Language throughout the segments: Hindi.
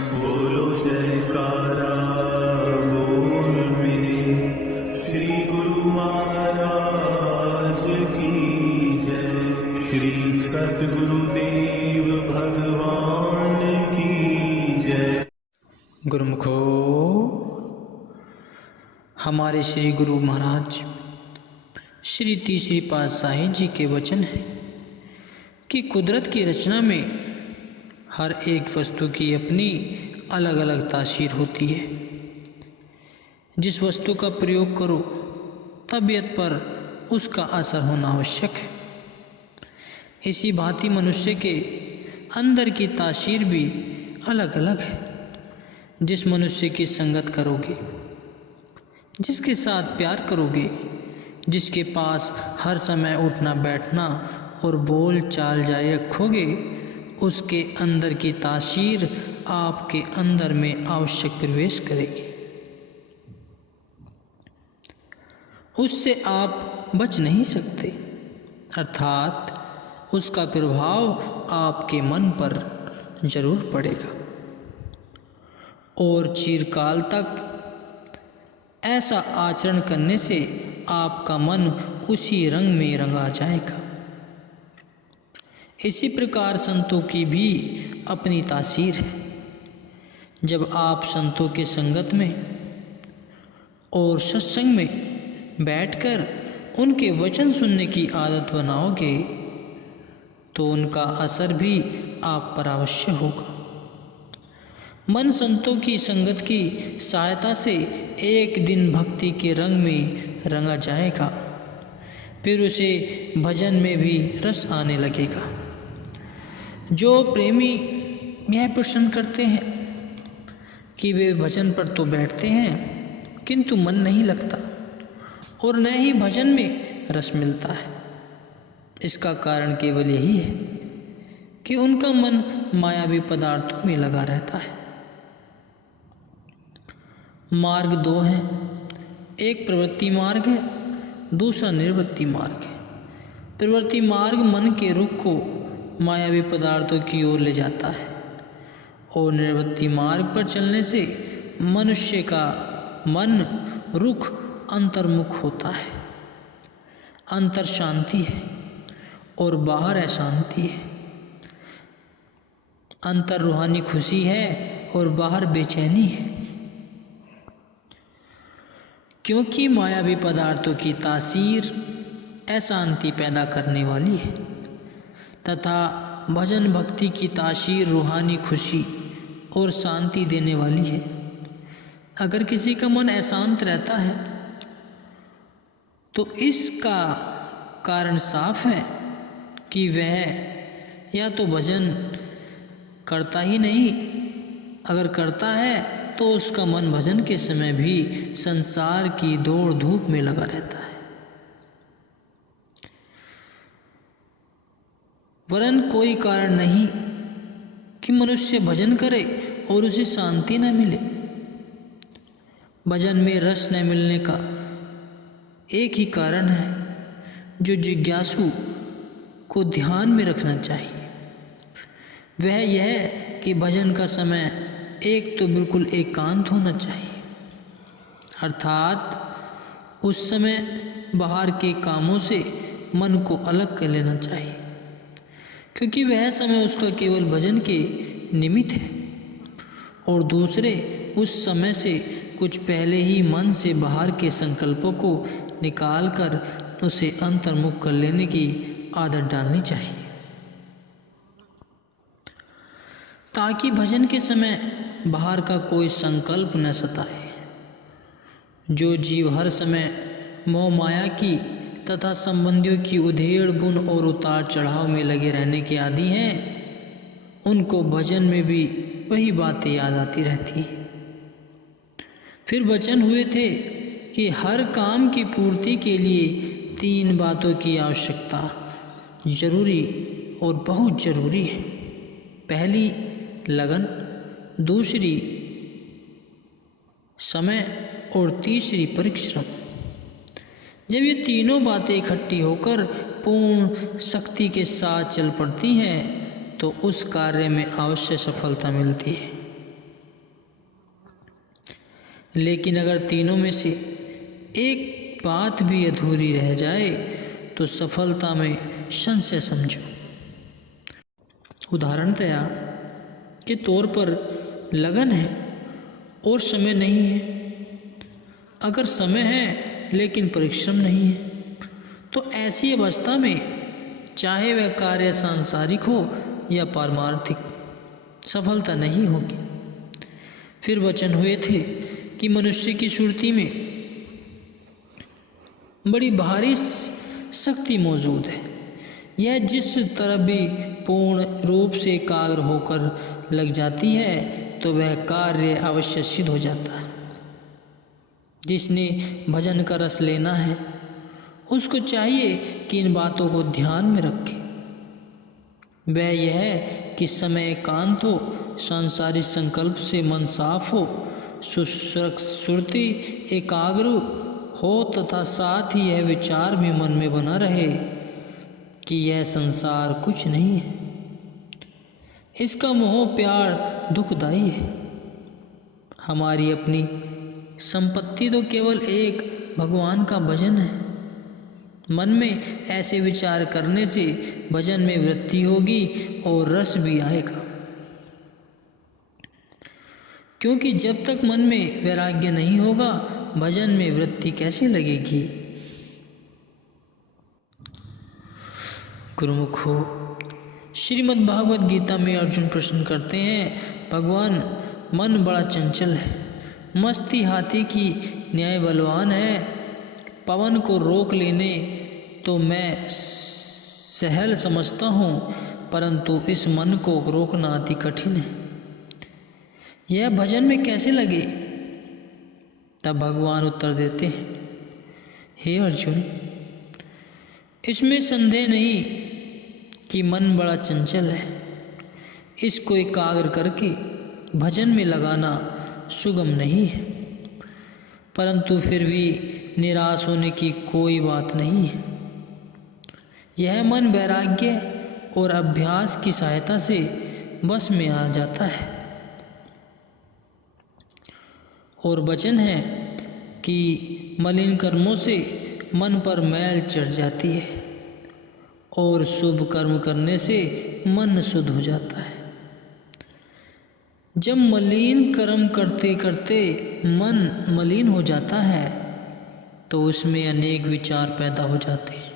बोलो जयकारा बोल मेरे श्री गुरु महाराज की जय। श्री सद्गुरुदेव भगवान की जय। गुरुमुखो, हमारे श्री गुरु महाराज श्री तीसरी पातशाही जी के वचन है कि कुदरत की रचना में हर एक वस्तु की अपनी अलग अलग तासीर होती है। जिस वस्तु का प्रयोग करो तबीयत पर उसका असर होना आवश्यक है। इसी भांति मनुष्य के अंदर की तासीर भी अलग अलग है। जिस मनुष्य की संगत करोगे, जिसके साथ प्यार करोगे, जिसके पास हर समय उठना बैठना और बोल चाल जारी रखोगे, उसके अंदर की तासीर आपके अंदर में आवश्यक प्रवेश करेगी। उससे आप बच नहीं सकते, अर्थात उसका प्रभाव आपके मन पर जरूर पड़ेगा और चिरकाल तक ऐसा आचरण करने से आपका मन उसी रंग में रंगा जाएगा। इसी प्रकार संतों की भी अपनी तासीर है। जब आप संतों के संगत में और सत्संग में बैठकर उनके वचन सुनने की आदत बनाओगे तो उनका असर भी आप पर अवश्य होगा। मन संतों की संगत की सहायता से एक दिन भक्ति के रंग में रंगा जाएगा, फिर उसे भजन में भी रस आने लगेगा। जो प्रेमी यह प्रश्न करते हैं कि वे भजन पर तो बैठते हैं किंतु मन नहीं लगता और न ही भजन में रस मिलता है, इसका कारण केवल यही है कि उनका मन मायावी पदार्थों में लगा रहता है। मार्ग दो हैं, एक प्रवृत्ति मार्ग है, दूसरा निवृत्ति मार्ग है। प्रवृत्ति मार्ग मन के रुख को मायावी पदार्थों की ओर ले जाता है और निवृत्ति मार्ग पर चलने से मनुष्य का मन रुख अंतर्मुख होता है। अंतर शांति है और बाहर अशांति है। अंतर रूहानी खुशी है और बाहर बेचैनी है, क्योंकि मायावी पदार्थों की तासीर अशांति पैदा करने वाली है तथा भजन भक्ति की तासीर रूहानी खुशी और शांति देने वाली है। अगर किसी का मन अशांत रहता है तो इसका कारण साफ है कि वह या तो भजन करता ही नहीं, अगर करता है तो उसका मन भजन के समय भी संसार की दौड़ धूप में लगा रहता है। वरन कोई कारण नहीं कि मनुष्य भजन करे और उसे शांति न मिले। भजन में रस न मिलने का एक ही कारण है जो जिज्ञासु को ध्यान में रखना चाहिए। वह यह कि भजन का समय एक तो बिल्कुल एकांत होना चाहिए, अर्थात उस समय बाहर के कामों से मन को अलग कर लेना चाहिए, क्योंकि वह समय उसका केवल भजन के निमित्त है। और दूसरे उस समय से कुछ पहले ही मन से बाहर के संकल्पों को निकालकर उसे अंतर्मुख कर लेने की आदत डालनी चाहिए, ताकि भजन के समय बाहर का कोई संकल्प न सताए। जो जीव हर समय मोह माया की तथा संबंधियों की उधेड़ बुन और उतार चढ़ाव में लगे रहने के आदी हैं, उनको भजन में भी वही बातें याद आती रहती हैं। फिर वचन हुए थे कि हर काम की पूर्ति के लिए 3 बातों की आवश्यकता जरूरी और बहुत जरूरी है। पहली लगन, दूसरी समय और तीसरी परिश्रम। जब ये तीनों बातें इकट्ठी होकर पूर्ण शक्ति के साथ चल पड़ती हैं तो उस कार्य में अवश्य सफलता मिलती है। लेकिन अगर तीनों में से एक बात भी अधूरी रह जाए तो सफलता में संशय समझो। उदाहरणतया के तौर पर लगन है और समय नहीं है। अगर समय है लेकिन परिश्रम नहीं है तो ऐसी अवस्था में चाहे वह कार्य सांसारिक हो या पारमार्थिक, सफलता नहीं होगी। फिर वचन हुए थे कि मनुष्य की सुरती में बड़ी भारी शक्ति मौजूद है। यह जिस तरह भी पूर्ण रूप से एकाग्र होकर लग जाती है तो वह कार्य अवश्य सिद्ध हो जाता है। जिसने भजन का रस लेना है उसको चाहिए कि इन बातों को ध्यान में रखे। वह यह कि समय एकांत हो, सांसारिक संकल्प से मन साफ हो, सुरति एकाग्र हो तथा साथ ही यह विचार भी मन में बना रहे कि यह संसार कुछ नहीं है, इसका मोह प्यार दुखदाई है। हमारी अपनी संपत्ति तो केवल एक भगवान का भजन है। मन में ऐसे विचार करने से भजन में वृद्धि होगी और रस भी आएगा, क्योंकि जब तक मन में वैराग्य नहीं होगा भजन में वृद्धि कैसे लगेगी। गुरुमुख हो। श्रीमद् भागवत गीता में अर्जुन प्रश्न करते हैं, भगवान मन बड़ा चंचल है, मस्ती हाथी की न्याय बलवान है, पवन को रोक लेने तो मैं सहल समझता हूँ, परंतु इस मन को रोकना अति कठिन है, यह भजन में कैसे लगे। तब भगवान उत्तर देते हैं, हे अर्जुन, इसमें संदेह नहीं कि मन बड़ा चंचल है, इसको एकाग्र करके भजन में लगाना सुगम नहीं है, परंतु फिर भी निराश होने की कोई बात नहीं है। यह मन वैराग्य और अभ्यास की सहायता से बस में आ जाता है। और वचन है कि मलिन कर्मों से मन पर मैल चढ़ जाती है और शुभ कर्म करने से मन शुद्ध हो जाता है। जब मलिन कर्म करते करते मन मलिन हो जाता है तो उसमें अनेक विचार पैदा हो जाते हैं।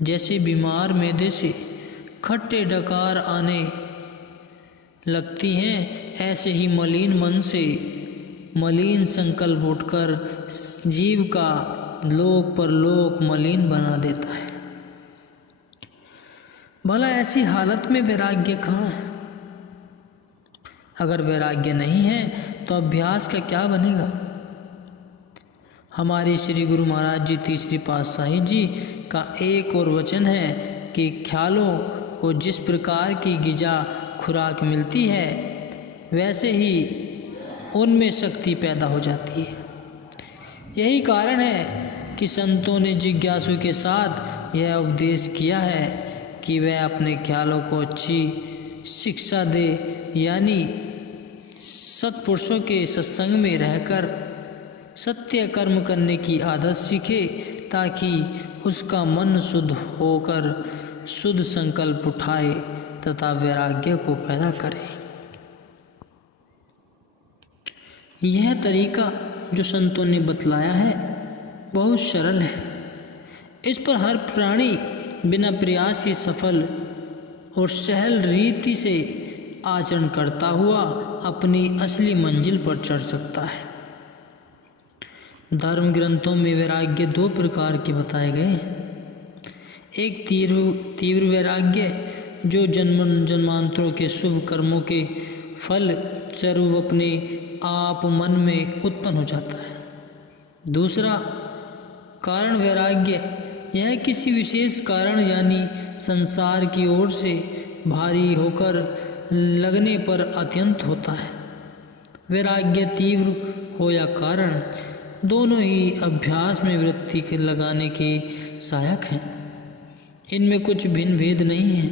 जैसे बीमार मैदे से खट्टे डकार आने लगती हैं, ऐसे ही मलिन मन से मलिन संकल्प उठकर जीव का लोक परलोक मलिन बना देता है। भला ऐसी हालत में वैराग्य कहाँ है? अगर वैराग्य नहीं है तो अभ्यास का क्या बनेगा। हमारे श्री गुरु महाराज जी तीसरी पातशाही जी का एक और वचन है कि ख्यालों को जिस प्रकार की गिजा खुराक मिलती है वैसे ही उनमें शक्ति पैदा हो जाती है। यही कारण है कि संतों ने जिज्ञासु के साथ यह उपदेश किया है कि वह अपने ख्यालों को अच्छी शिक्षा दे, यानी सत्पुरुषों के सत्संग में रहकर सत्य कर्म करने की आदत सीखे, ताकि उसका मन शुद्ध होकर शुद्ध संकल्प उठाए तथा वैराग्य को पैदा करे। यह तरीका जो संतों ने बतलाया है बहुत सरल है। इस पर हर प्राणी बिना प्रयास ही सफल और सहल रीति से आचरण करता हुआ अपनी असली मंजिल पर चढ़ सकता है। धर्म ग्रंथों में वैराग्य दो प्रकार के बताए गए हैं। एक तीव्र वैराग्य जो जन्मांतरों के शुभ कर्मों के फल स्वरूप अपने आप मन में उत्पन्न हो जाता है। दूसरा कारण वैराग्य, यह किसी विशेष कारण यानी संसार की ओर से भारी होकर लगने पर अत्यंत होता है। वैराग्य तीव्र हो या कारण, दोनों ही अभ्यास में वृत्ति के लगाने के सहायक हैं। इनमें कुछ भिन्न भेद नहीं है,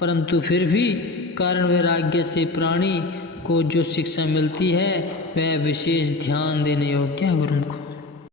परंतु फिर भी कारण वैराग्य से प्राणी को जो शिक्षा मिलती है वह विशेष ध्यान देने योग्य है गुरु को।